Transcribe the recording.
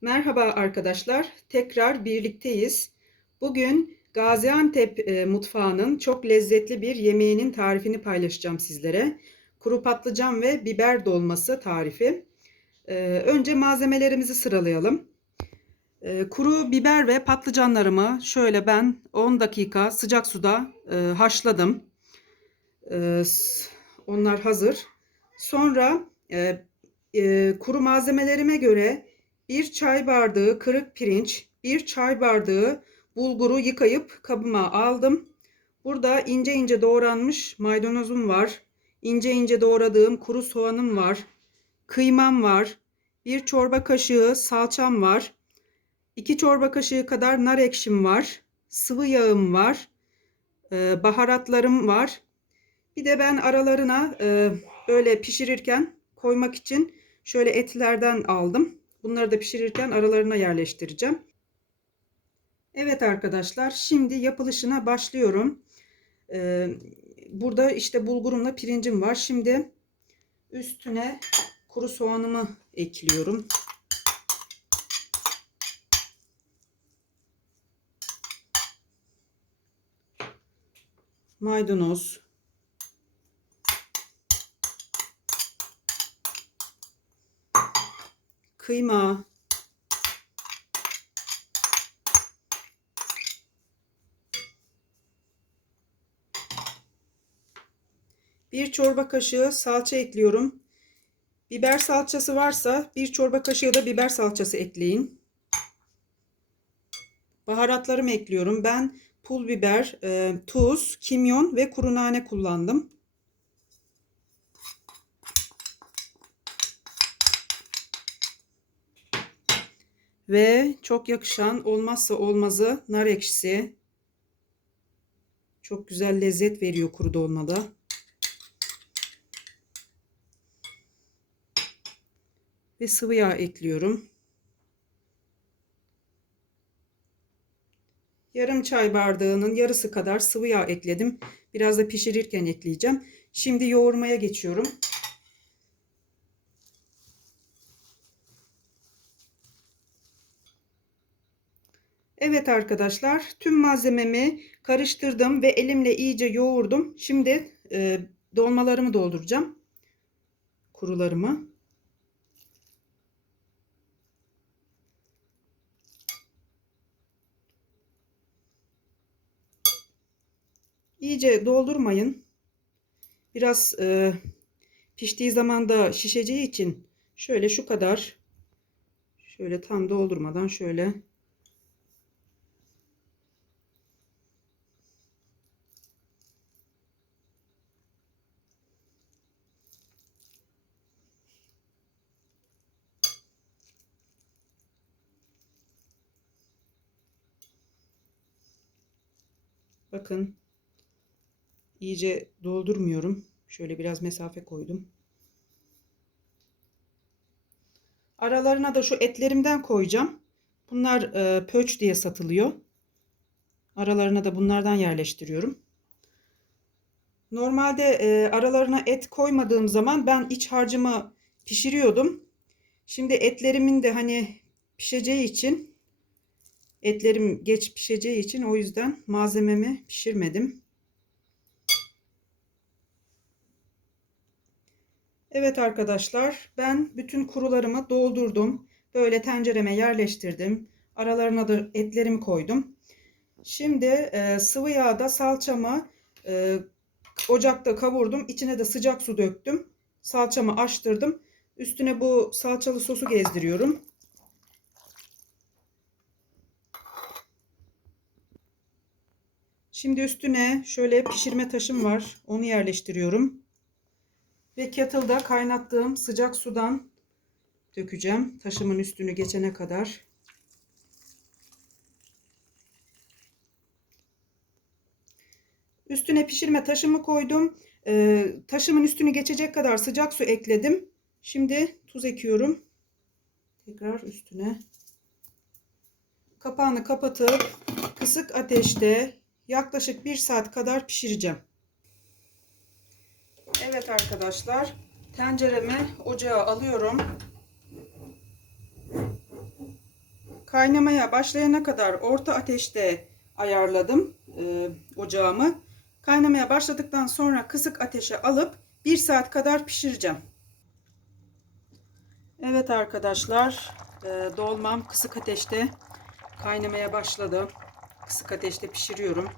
Merhaba arkadaşlar, tekrar birlikteyiz. Bugün Gaziantep e, mutfağının çok lezzetli bir yemeğinin tarifini paylaşacağım sizlere. Kuru patlıcan ve biber dolması tarifi. E, önce malzemelerimizi sıralayalım. E, kuru biber ve patlıcanlarımı şöyle ben 10 dakika sıcak suda haşladım. Onlar hazır. Sonra kuru malzemelerime göre bir çay bardağı kırık pirinç, bir çay bardağı bulguru yıkayıp kabıma aldım. Burada ince ince doğranmış maydanozum var. İnce ince doğradığım kuru soğanım var. Kıymam var. Bir çorba kaşığı salçam var. 2 çorba kaşığı kadar nar ekşim var. Sıvı yağım var. e, baharatlarım var. Bir de ben aralarına e, böyle pişirirken koymak için şöyle etlerden aldım. Bunları da pişirirken aralarına yerleştireceğim. Evet arkadaşlar şimdi yapılışına başlıyorum. Ee, burada işte bulgurumla pirincim var. Şimdi üstüne kuru soğanımı ekliyorum. Maydanoz. Kıyma. Bir çorba kaşığı salça ekliyorum. Biber salçası varsa bir çorba kaşığı da biber salçası ekleyin. Baharatlarımı ekliyorum. Ben pul biber, e, tuz, kimyon ve kuru nane kullandım. Ve çok yakışan olmazsa olmazı nar ekşisi. Çok güzel lezzet veriyor kuru dolmada. Ve sıvı yağ ekliyorum. Yarım çay bardağının yarısı kadar sıvı yağ ekledim. Biraz da pişirirken ekleyeceğim. Şimdi yoğurmaya geçiyorum. Evet arkadaşlar tüm malzememi karıştırdım ve elimle iyice yoğurdum. Şimdi e, dolmalarımı dolduracağım. Kurularımı. İyice doldurmayın. Biraz e, piştiği zaman da şişeceği için şöyle şu kadar şöyle tam doldurmadan şöyle bakın iyice doldurmuyorum. Şöyle biraz mesafe koydum. Aralarına da şu etlerimden koyacağım. Bunlar e, pöç diye satılıyor. Aralarına da bunlardan yerleştiriyorum. Normalde e, aralarına et koymadığım zaman ben iç harcımı pişiriyordum. Şimdi etlerimin de hani pişeceği için etlerim geç pişeceği için o yüzden malzememi pişirmedim. Evet arkadaşlar ben bütün kurularımı doldurdum. Böyle tencereme yerleştirdim. Aralarına da etlerimi koydum. Şimdi e, sıvı yağda salçamı e, ocakta kavurdum. İçine de sıcak su döktüm. Salçamı açtırdım. Üstüne bu salçalı sosu gezdiriyorum. Şimdi üstüne şöyle pişirme taşım var. Onu yerleştiriyorum. Ve kettle'da kaynattığım sıcak sudan dökeceğim. Taşımın üstünü geçene kadar. Üstüne pişirme taşımı koydum. Ee, taşımın üstünü geçecek kadar sıcak su ekledim. Şimdi tuz ekiyorum. Tekrar üstüne. Kapağını kapatıp kısık ateşte yaklaşık bir saat kadar pişireceğim. Evet arkadaşlar tenceremi ocağa alıyorum. kaynamaya başlayana kadar orta ateşte ayarladım e, ocağımı. Kaynamaya başladıktan sonra kısık ateşe alıp 1 saat kadar pişireceğim. Evet arkadaşlar e, dolmam kısık ateşte kaynamaya başladı. Kısık ateşte pişiriyorum.